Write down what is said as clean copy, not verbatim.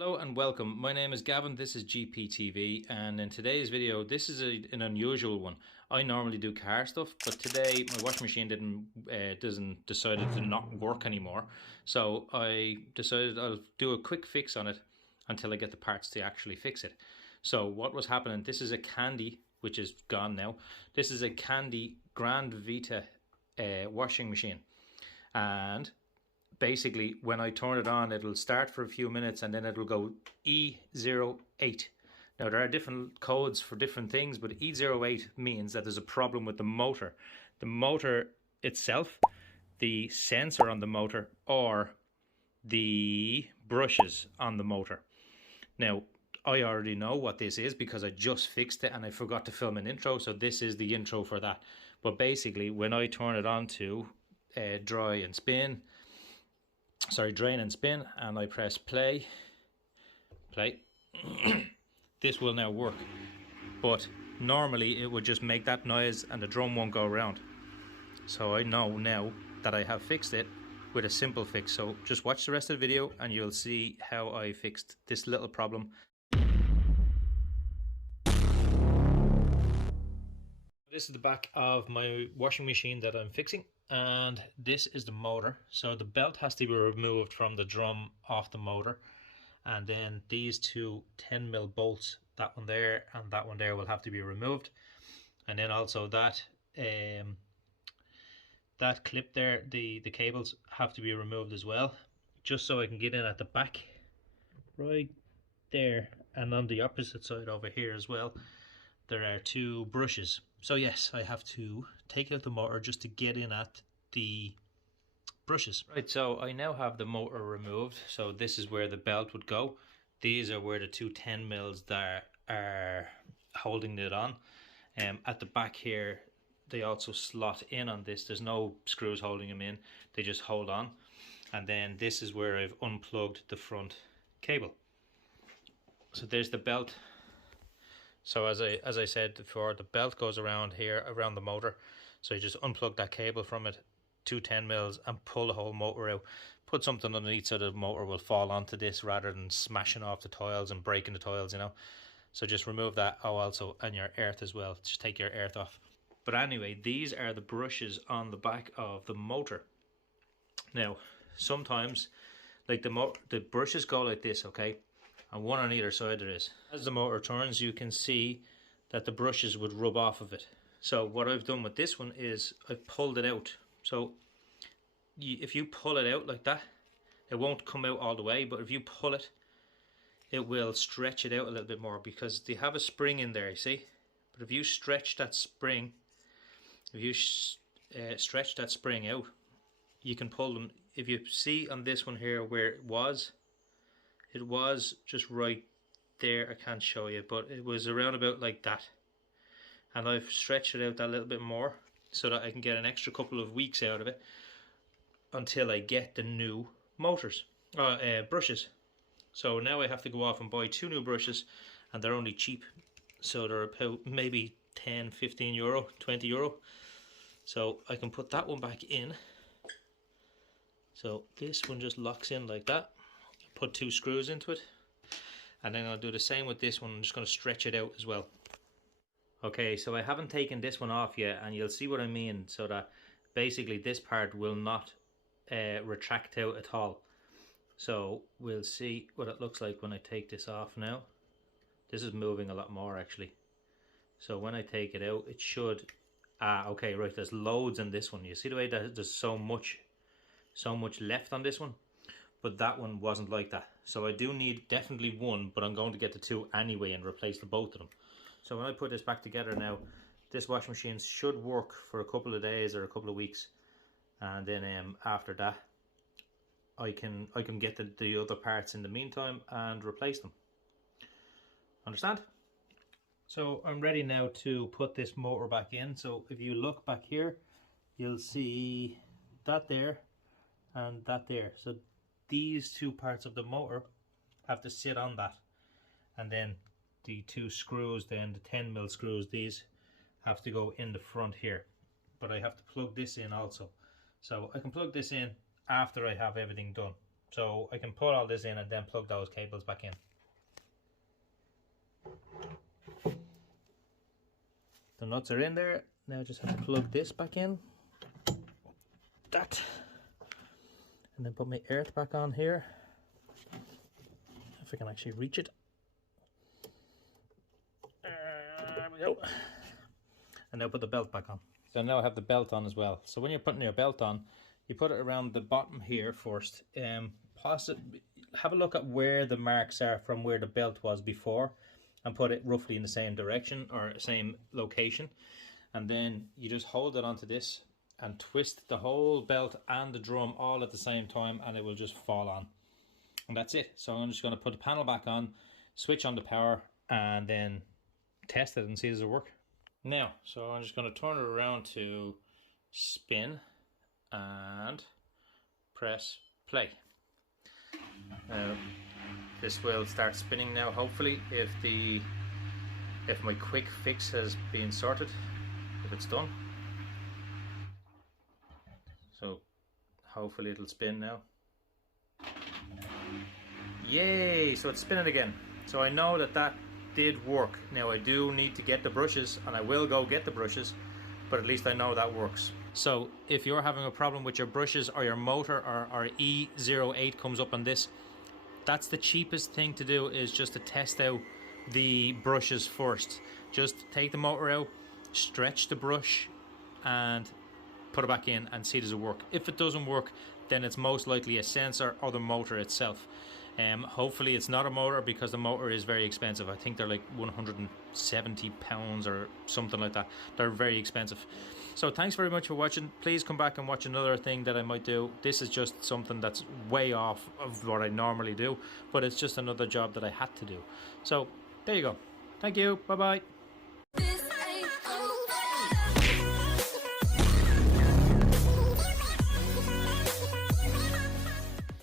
Hello and welcome. My name is Gavin, this is GPTV, and in today's video this is an unusual one. I normally do car stuff, but today my washing machine decided to not work anymore. So I decided I'll do a quick fix on it until I get the parts to actually fix it. So what was happening, this is a Candy, which is gone now. This is a Candy Grand Vita washing machine, and basically when I turn it on it'll start for a few minutes and then it'll go E08. Now there are different codes for different things, but E08 means that there's a problem with the motor itself, the sensor on the motor, or the brushes on the motor. Now I already know what this is because I just fixed it and I forgot to film an intro, so this is the intro for that. But basically when I turn it on to drain and spin, and I press play, this will now work. But normally it would just make that noise and the drum won't go around. So I know now that I have fixed it with a simple fix. So just watch the rest of the video and you'll see how I fixed this little problem. This is the back of my washing machine that I'm fixing, and this is the motor. So the belt has to be removed from the drum off the motor, and then these two 10mm bolts, that one there and that one there, will have to be removed. And then also that that clip there, the cables have to be removed as well, just so I can get in at the back right there. And on the opposite side over here as well, there are two brushes. So yes, I have to take out the motor just to get in at the brushes. Right, so I now have the motor removed. So this is where the belt would go. These are where the two 10mm that are holding it on. At the back here, they also slot in on this. There's no screws holding them in. They just hold on. And then this is where I've unplugged the front cable. So there's the belt. So as I said before, the belt goes around here, around the motor. So you just unplug that cable from it, two 10mm, and pull the whole motor out. Put something underneath so the motor will fall onto this rather than smashing off the tiles and breaking the tiles, you know. So just remove that. Oh, also, and your earth as well. Just take your earth off. But anyway, these are the brushes on the back of the motor. Now, sometimes, like the brushes go like this, okay? And one on either side there is. As the motor turns, you can see that the brushes would rub off of it. So what I've done with this one is I've pulled it out. So if you pull it out like that, it won't come out all the way, but if you pull it, it will stretch it out a little bit more because they have a spring in there, you see. But if you stretch that spring, stretch that spring out, you can pull them. If you see on this one here where it was just right there. I can't show you, but it was around about like that, and I've stretched it out that little bit more so that I can get an extra couple of weeks out of it until I get the new brushes. So now I have to go off and buy two new brushes, and they're only cheap, so they're about maybe 10, 15 euro, 20 euro. So I can put that one back in. So this one just locks in like that. Put two screws into it, and then I'll do the same with this one. I'm just going to stretch it out as well. Okay, so I haven't taken this one off yet, and you'll see what I mean. So that basically this part will not retract out at all. So we'll see what it looks like when I take this off now. This is moving a lot more actually. So when I take it out, it should. Okay, right. There's loads in this one. You see the way that there's so much left on this one. But that one wasn't like that. So I do need definitely one, but I'm going to get the two anyway and replace the both of them. So when I put this back together now, this washing machine should work for a couple of days or a couple of weeks, and then after that I can get the other parts in the meantime and replace them. Understand? So I'm ready now to put this motor back in. So if you look back here, you'll see that there and that there. So these two parts of the motor have to sit on that, and then the two screws, then the 10mm screws, these have to go in the front here. But I have to plug this in also. So I can plug this in after I have everything done. So I can put all this in and then plug those cables back in. The nuts are in there. Now I just have to plug this back in. That. And then put my earth back on here. If I can actually reach it. There we go. And now put the belt back on. So now I have the belt on as well. So when you're putting your belt on, you put it around the bottom here first. Have a look at where the marks are from where the belt was before, and put it roughly in the same direction or same location. And then you just hold it onto this and twist the whole belt and the drum all at the same time, and it will just fall on. And that's it. So I'm just going to put the panel back on, switch on the power, and then test it and see does it work. Now, so I'm just going to turn it around to spin and press play. This will start spinning now, hopefully, if my quick fix has been sorted, if it's done. So hopefully it'll spin now. Yay! So it's spinning again. So I know that did work. Now I do need to get the brushes, and I will go get the brushes, but at least I know that works. So if you're having a problem with your brushes or your motor, or E08 comes up on this, that's the cheapest thing to do, is just to test out the brushes first. Just take the motor out, stretch the brush, and put it back in and see does it work. If it doesn't work, then it's most likely a sensor or the motor itself. Hopefully it's not a motor, because the motor is very expensive. I think they're like £170 or something like that. They're very expensive. So thanks very much for watching. Please come back and watch another thing that I might do. This is just something that's way off of what I normally do, but it's just another job that I had to do. So there you go. Thank you. Bye bye.